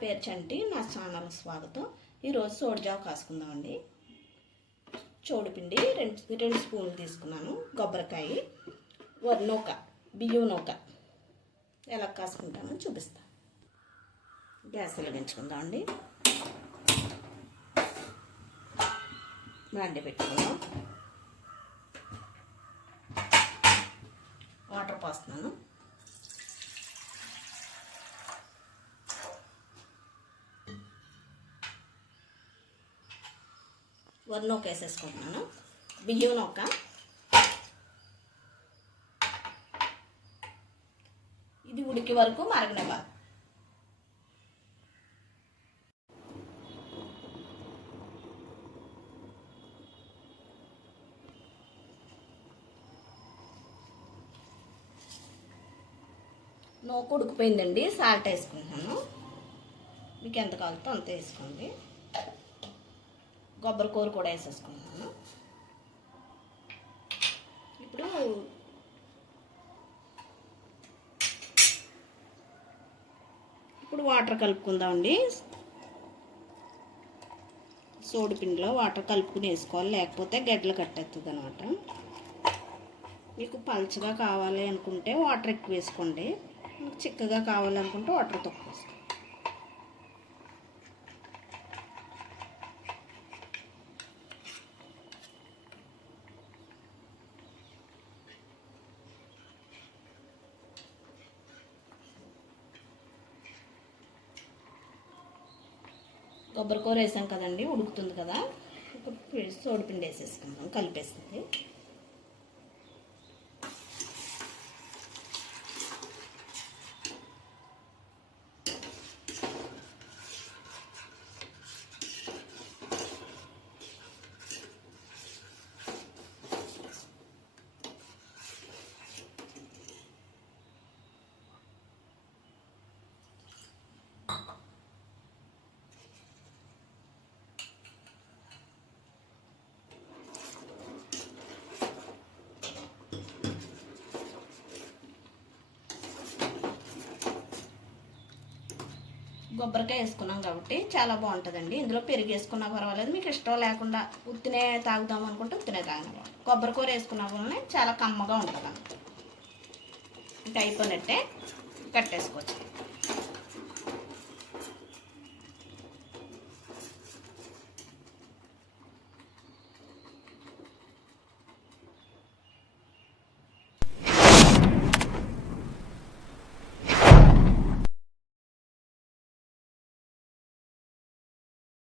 పేరు చంటి, నా ఛానల్ స్వాగతం. ఈరోజు సోడిజావ కాసుకుందామండి. చోడుపిండి 2 స్పూన్లు తీసుకున్నాను. కొబ్బరికాయ, నూక, బియ్యం నూక ఎలా కాసుకుంటానో చూపిస్తాను. గ్యాస్ వెలిగించుకుందామండి. బాండి పెట్టుకుందాం. వాటర్ పోస్తున్నాను. నూక వేసేసుకుంటున్నాను. బియ్యం నూక, ఇది ఉడికి వరకు మరగనివ్వాలి. నూక ఉడికిపోయిందండి. సాల్ట్ వేసుకుంటున్నాను. మీకు ఎంత కావాలో అంత వేసుకోండి. కొబ్బరి కూర కూడా వేసేసుకుంటున్నాను. ఇప్పుడు వాటర్ కలుపుకుందామండి. సోడిపిండిలో వాటర్ కలుపుకుని వేసుకోవాలి, లేకపోతే గడ్డలు కట్టేస్తుంది అనమాట. మీకు పలుచగా కావాలి అనుకుంటే వాటర్ ఎక్కువ వేసుకోండి, మీకు చిక్కగా కావాలనుకుంటే వాటర్ తక్కువ వేసుకోండి. కొబ్బరి కూర వేసాం కదండి, ఉడుకుతుంది కదా. ఇప్పుడు సోడిపిండి వేసేసుకుందాం, కలిపేసింది. కొబ్బరికాయ వేసుకున్నాం కాబట్టి చాలా బాగుంటుందండి. ఇందులో పెరుగు వేసుకున్నా పర్వాలేదు, మీకు ఇష్టం లేకుండా ఉత్తినే తాగుదాం అనుకుంటే ఉత్తినే తాగిన కొబ్బరి కూర వేసుకున్నా వల్లనే చాలా కమ్మగా ఉంటుంది. ఇంకా అయిపోయినట్టే కట్టేసుకోవచ్చు.